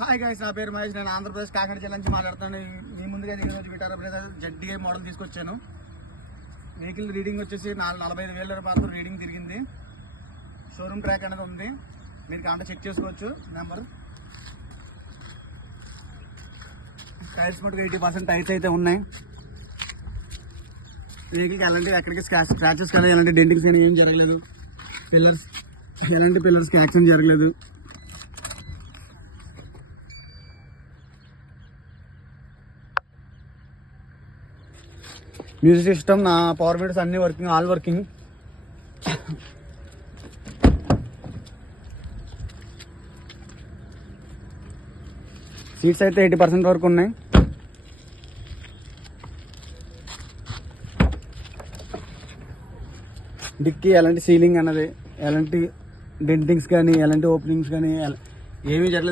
Hi guys, నా పేరు మహేష్. నేను ఆంధ్రప్రదేశ్ కాకినాడ జిల్లా నుంచి మాట్లాడుతాను. మీ ముందుగా ఈరోజు విటారా బ్రదర్ జెడ్డీఐ మోడల్ తీసుకొచ్చాను. వెహికల్ రీడింగ్ వచ్చేసి 45,000 మాత్రం రీడింగ్ తిరిగింది. షోరూమ్ ట్రాక్ అనేది ఉంది, మీరు కాంటాక్ట్ చెక్ చేసుకోవచ్చు. నెంబర్ టైర్స్ మటుకు 80% టైర్స్ అయితే ఉన్నాయి. వెహికల్కి ఎక్కడికి స్క్రాచెస్ కానీ ఎలాంటి డెంటింగ్స్ కానీ ఏం జరగలేదు. పిల్లర్స్కి యాక్సిడెంట్ జరగలేదు. మ్యూజిక్ సిస్టమ్, నా పవర్ మీటర్స్ అన్ని వర్కింగ్, ఆల్ వర్కింగ్. సీట్స్ అయితే 80% వరకు ఉన్నాయి. డిక్కీ ఎలాంటి సీలింగ్ అన్నది, ఎలాంటి డెంటింగ్స్ కానీ ఎలాంటి ఓపెనింగ్స్ కానీ ఏమీ జరగలేదు.